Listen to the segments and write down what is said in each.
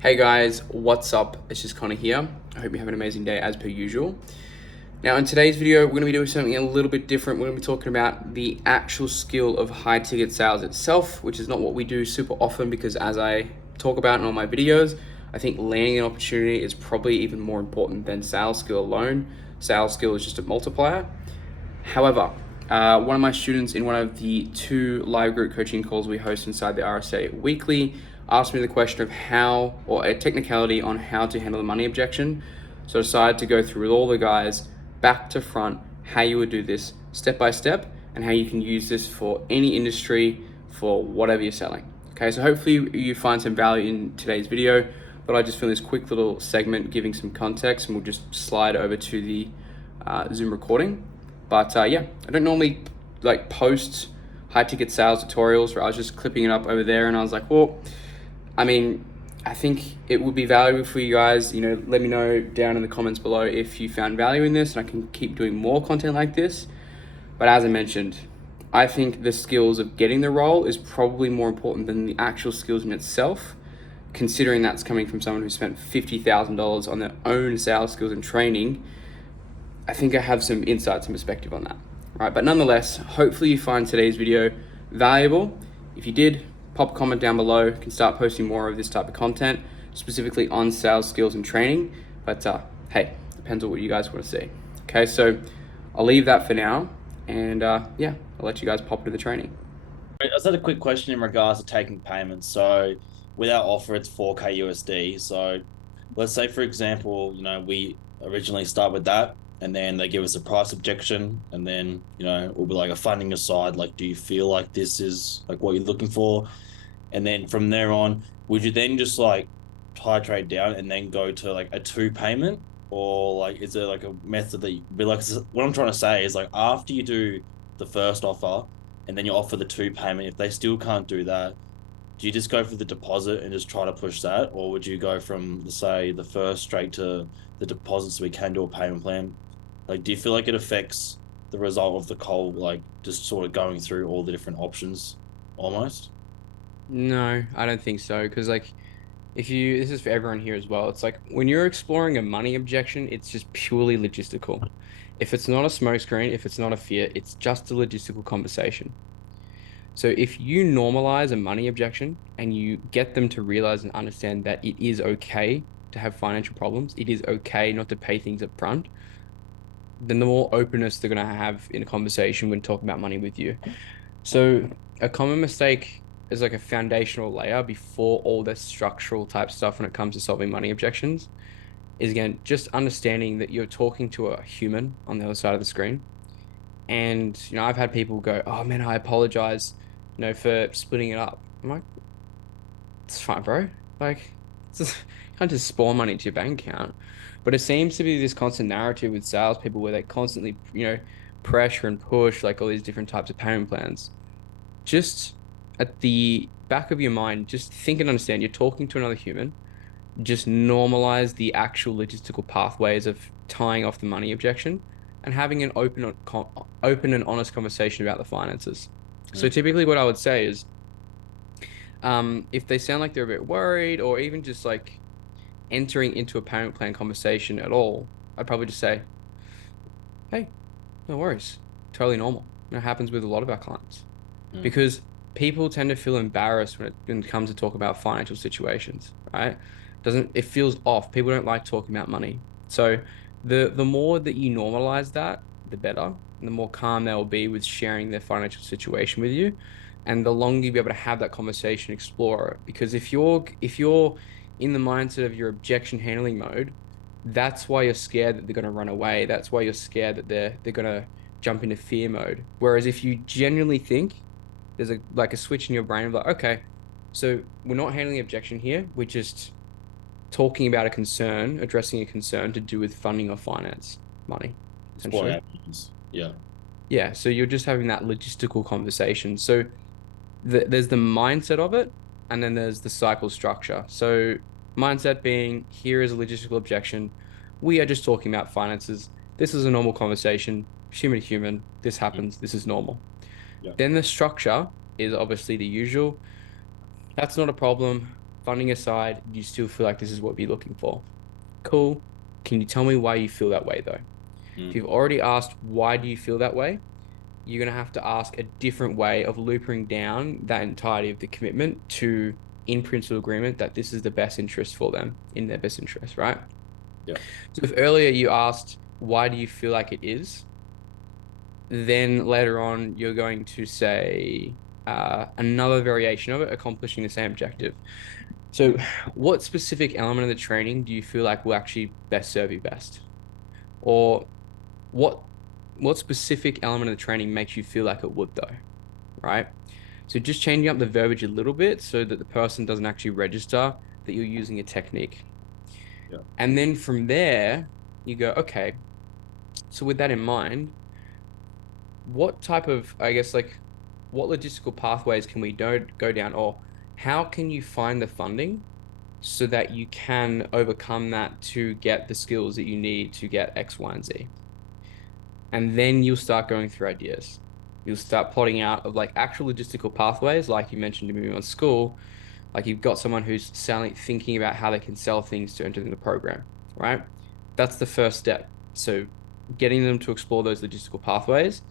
Hey guys, what's up? It's just Connor here. I hope you have an amazing day as per usual. Now in today's video, we're going to be doing something a little bit different. We're going to be talking about the actual skill of high ticket sales itself, which is not what we do super often because as I talk about in all my videos, I think landing an opportunity is probably even more important than sales skill alone. Sales skill is just a multiplier. However, one of my students in one of the 2 live group coaching calls we host inside the RSA weekly asked me the question of how, or a technicality on how to handle the money objection. So I decided to go through with all the guys, back to front, how you would do this step by step, and how you can use this for any industry, for whatever you're selling. Okay, so hopefully you find some value in today's video, but I just filmed this quick little segment giving some context, and we'll just slide over to the Zoom recording. But yeah, I don't normally post high ticket sales tutorials, where I was just clipping it up over there and I was like, well, I think it would be valuable for you guys. Let me know down in the comments below if you found value in this and I can keep doing more content like this. But as I mentioned, I think the skills of getting the role is probably more important than the actual skills in itself, considering that's coming from someone who spent $50,000 on their own sales skills and training. I think I have some insights and perspective on that. Right, but nonetheless, hopefully you find today's video valuable. If you did, pop a comment down below. You can start posting more of this type of content, specifically on sales skills and training. But hey, depends on what you guys want to see. Okay, so I'll leave that for now, and yeah, I'll let you guys pop into the training. I just had a quick question in regards to taking payments. So with our offer, it's 4K USD. So let's say, for example, we originally start with that and then they give us a price objection and then, we'll be like a funding aside, like, do you feel like this is like what you're looking for? And then from there on, would you then just like titrate down and then go to like a 2 payment? Or like, is there like a method that you be like, what I'm trying to say is like after you do the first offer, and then you offer the 2 payment. If they still can't do that, do you just go for the deposit and just try to push that, or would you go from say the first straight to the deposit so we can do a payment plan? Like, do you feel like it affects the result of the call, like just sort of going through all the different options, almost? No, I don't think so. Because if you, this is for everyone here as well. It's like when you're exploring a money objection, it's just purely logistical. If it's not a smokescreen, if it's not a fear, it's just a logistical conversation. So if you normalize a money objection and you get them to realize and understand that it is okay to have financial problems, it is okay not to pay things up front, then the more openness they're going to have in a conversation when talking about money with you. So a common mistake is like a foundational layer before all the structural type stuff when it comes to solving money objections is, again, just understanding that you're talking to a human on the other side of the screen. And, I've had people go, oh man, I apologize, for splitting it up. I'm like, it's fine, bro. Like, you can't just spawn money to your bank account. But it seems to be this constant narrative with salespeople where they constantly, pressure and push like all these different types of payment plans. Just at the back of your mind, just think and understand you're talking to another human. Just normalize the actual logistical pathways of tying off the money objection and having an open and honest conversation about the finances. So Mm. typically what I would say is, if they sound like they're a bit worried or even just like entering into a payment plan conversation at all, I'd probably just say, hey, no worries. Totally normal. It happens with a lot of our clients Mm. because people tend to feel embarrassed when it comes to talk about financial situations, right? Doesn't it feels off. People don't like talking about money. So the more that you normalize that, the better. And the more calm they'll be with sharing their financial situation with you. And the longer you'll be able to have that conversation, explore it. Because if you're in the mindset of your objection handling mode, that's why you're scared that they're going to run away. That's why you're scared that they're going to jump into fear mode. Whereas if you genuinely think there's a switch in your brain of like, okay, so we're not handling objection here. We're just talking about a concern, addressing a concern to do with funding or finance, money, Exploring essentially. options. Yeah. Yeah. So you're just having that logistical conversation. So there's the mindset of it, and then there's the cycle structure. So mindset being, here is a logistical objection. We are just talking about finances. This is a normal conversation, human to human. This Mm. happens. This is normal. Yeah. Then the structure is obviously the usual. That's not a problem. funding aside, you still feel like this is what you're looking for. Cool. Can you tell me why you feel that way though? If Mm. you've already asked why do you feel that way, you're going to have to ask a different way of looping down that entirety of the commitment to in principle agreement that this is the best interest for them in their best interest, right? Yeah. So if earlier you asked, why do you feel like it is? Then later on, you're going to say another variation of it, accomplishing the same objective. So, what specific element of the training do you feel like will actually best serve you best? Or what what specific element of the training makes you feel like it would though, right? So just changing up the verbiage a little bit so that the person doesn't actually register that you're using a technique. Yeah. And then from there, you go, okay, so with that in mind, what type of, I guess, like, what logistical pathways can we go down, or how can you find the funding so that you can overcome that to get the skills that you need to get X, Y, and Z? And then you'll start going through ideas. You'll start plotting out of like actual logistical pathways, like you mentioned to moving on school. Like you've got someone who's selling, thinking about how they can sell things to enter in the program, right? That's the first step. So getting them to explore those logistical pathways.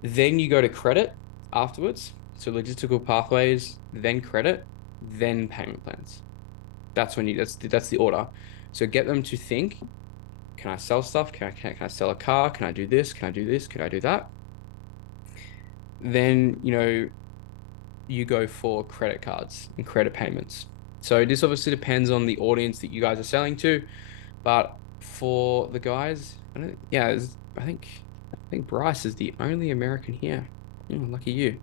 Then you go to credit afterwards. So logistical pathways, then credit, then payment plans. That's the order. So get them to think, can I sell stuff? Can I sell a car? Can I do this? Can I do this? Can I do that? Then, you go for credit cards and credit payments. So this obviously depends on the audience that you guys are selling to, but for the guys, I don't, yeah, I think Bryce is the only American here. Lucky you.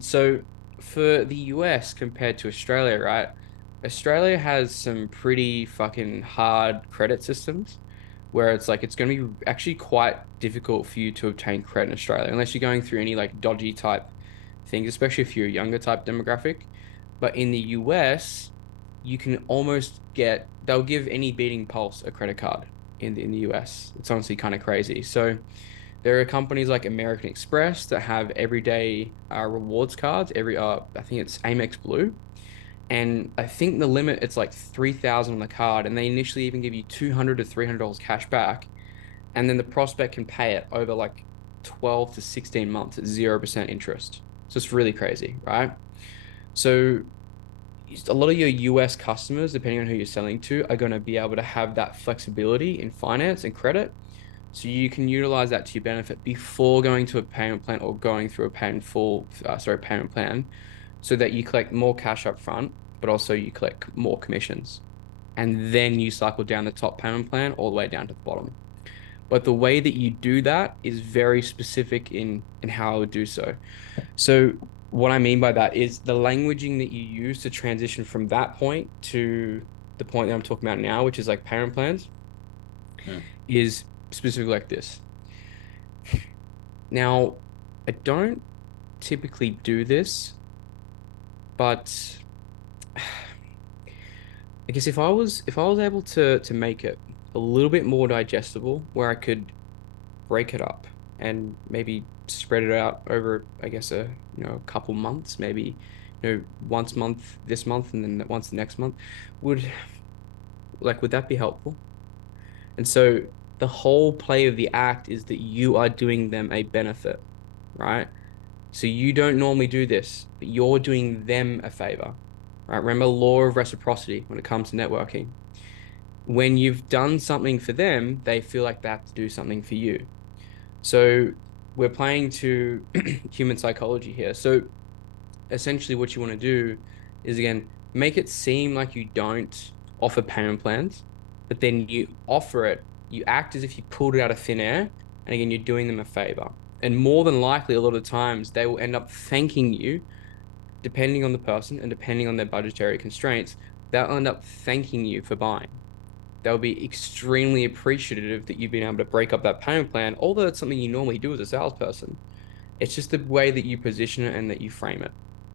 So for the US compared to Australia, right? Australia has some pretty fucking hard credit systems where it's like it's going to be actually quite difficult for you to obtain credit in Australia unless you're going through any like dodgy type things, especially if you're a younger type demographic. But in the US, you can almost get, they'll give any beating pulse a credit card in the US. It's honestly kind of crazy. So there are companies like American Express that have everyday rewards cards. I think it's Amex Blue, and I think the limit it's like 3,000 on the card, and they initially even give you $200 to $300 cash back, and then the prospect can pay it over like 12 to 16 months at 0% interest. So it's really crazy, right? So a lot of your US customers, depending on who you're selling to, are going to be able to have that flexibility in finance and credit. So you can utilize that to your benefit before going to a payment plan or going through a payment plan, so that you collect more cash up front, but also you collect more commissions. And then you cycle down the top payment plan all the way down to the bottom. But the way that you do that is very specific in how I would do so. So what I mean by that is the languaging that you use to transition from that point to the point that I'm talking about now, which is like payment plans, Mm. is specifically like this. Now, I don't typically do this, but I guess if I was able to make it a little bit more digestible, where I could break it up and maybe spread it out over, I guess, a couple months, maybe, once month this month and then once the next month, would would that be helpful? And so the whole play of the act is that you are doing them a benefit, right? So you don't normally do this, but you're doing them a favor, right? Remember law of reciprocity when it comes to networking. When you've done something for them, they feel like they have to do something for you. So we're playing to human psychology here. So essentially, what you want to do is again make it seem like you don't offer payment plans, but then you offer it. You act as if you pulled it out of thin air, and again, you're doing them a favor. And more than likely, a lot of times, they will end up thanking you, depending on the person and depending on their budgetary constraints. They'll end up thanking you for buying. They'll be extremely appreciative that you've been able to break up that payment plan, although it's something you normally do as a salesperson. It's just the way that you position it and that you frame it.